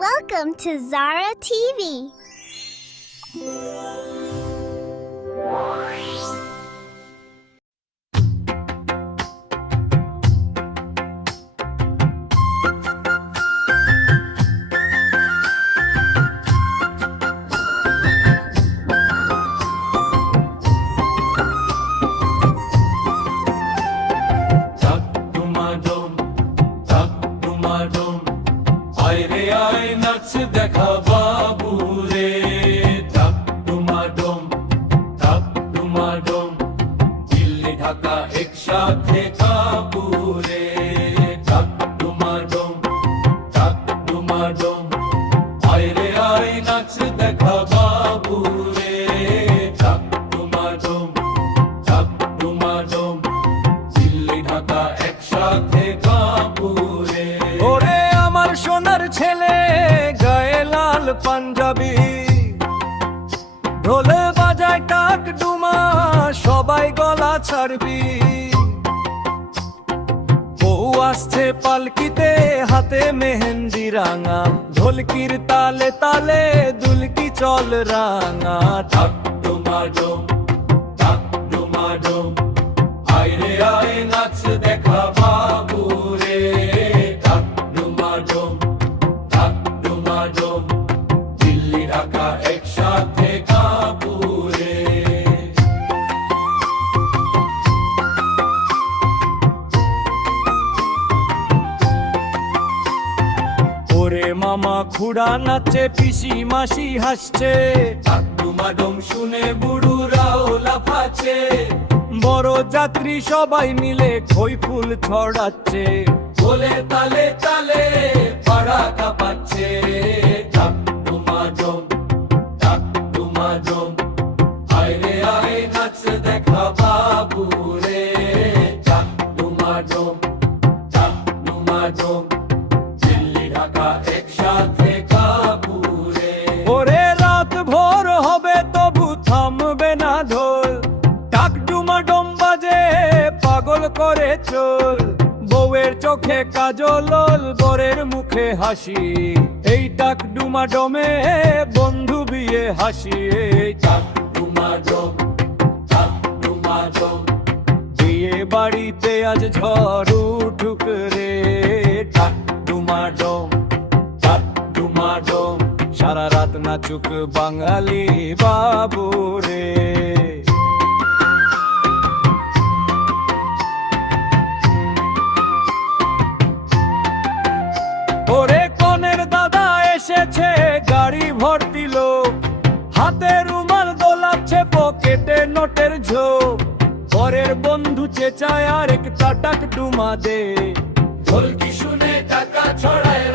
Welcome to Zara TV. আয় নাচ দেখা রে টাক ডুমাডুম, ডুমা ডুমাডুম। দিল্লি ঢাকা একসাথে কাবু ছেলে গায়ে লাল পাঞ্জাবি। ঢোলে বাজায় টাক ডুমা, সবাই গলা ছাড়বি। বউ আসছে পালকিতে, হাতে মেহেন্দি রাঙা। ঢোলকির তালে তালে দুলকি চল রাঙা। টাক ডুমা ডুম মামা খুড়া নাচে পিসি মাসি হাসছে। মাডম শুনে বুড়ুরাও লাফাচ্ছে। বড় যাত্রী সবাই মিলে খই ফুল ছড়াচ্ছে। বলে তালে তালে পাড়া কাঁপাচ্ছে। চোখে কাজল, বরের মুখে হাসি। এই টাক ডুমা ডমে বন্ধু বিয়ে হাসি। এই টাক ডুমা ডম টাক ডুমা ডম বিয়ে বাড়িতে আজ ঝড় উঠুক রে। টাক ডুমাডম টাক ডুমাডম সারা রাত নাচুক বাঙালি বাবু। এসেছে, গাড়ি ভর্তি লোক। হাতে রুমাল দোলাচ্ছে, পকেটে নোটের ঝোপ। পরের বন্ধু চেঁচায় আর একটা টাক ডুমা দে। ঢোলকি শুনে টাকা ছড়ায়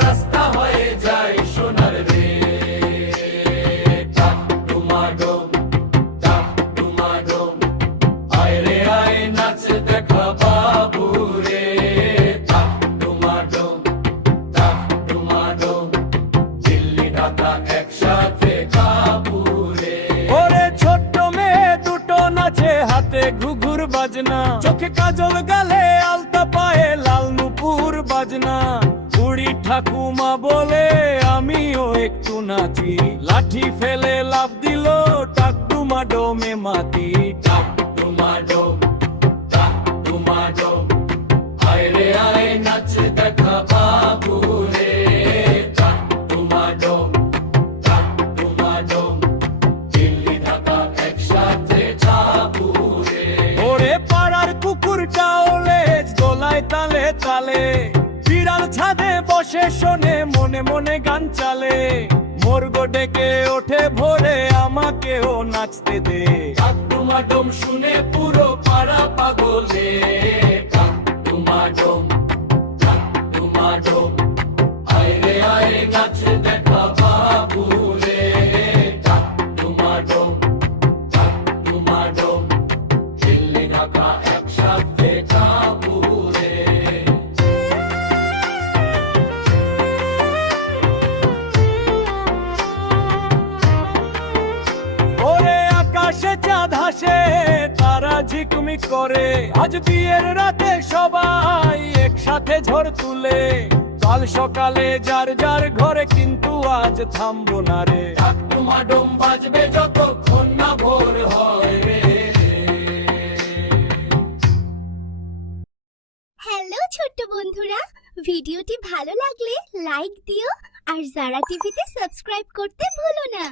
দিল্লি একসাথে কাপুরে। ওরে ছোট্ট মেয়ে দুটো নাচে হাতে ঘুঘুর বাজনা। চোখে কাজল গালে আলতা পায়ে লাল নুপুর বাজনা। বুড়ি ঠাকুমা বলে আমিও একটু নাচি। লাঠি ফেলে লাভ দিল টাক ডুমা মাতি। টাকটুমা ডোম টাকটুমা ডোম। আয় রে আয় নাচ দেখা বাবু ওলে দোলায় তালে তালে। বিড়াল ছাদে বসে শোনে, মনে মনে গান চালে। মোরগো ডেকে ওঠে, ভোরে আমাকেও নাচতে দে। আকাশে চাঁদ হাসে তারা ঝিকমিক করে। আজ বিয়ের রাতে সবাই একসাথে ঝড় তুলে। কাল সকালে যার যার ঘরে কিন্তু আজ থামবো না রে। ডুমাডুম বাজবে যতক্ষণ না ভোর হয় রে। হ্যালো ছোট্ট বন্ধুরা, ভিডিওটি ভালো লাগলে লাইক দিও আর জারা টিভিতে সাবস্ক্রাইব করতে ভুলো না।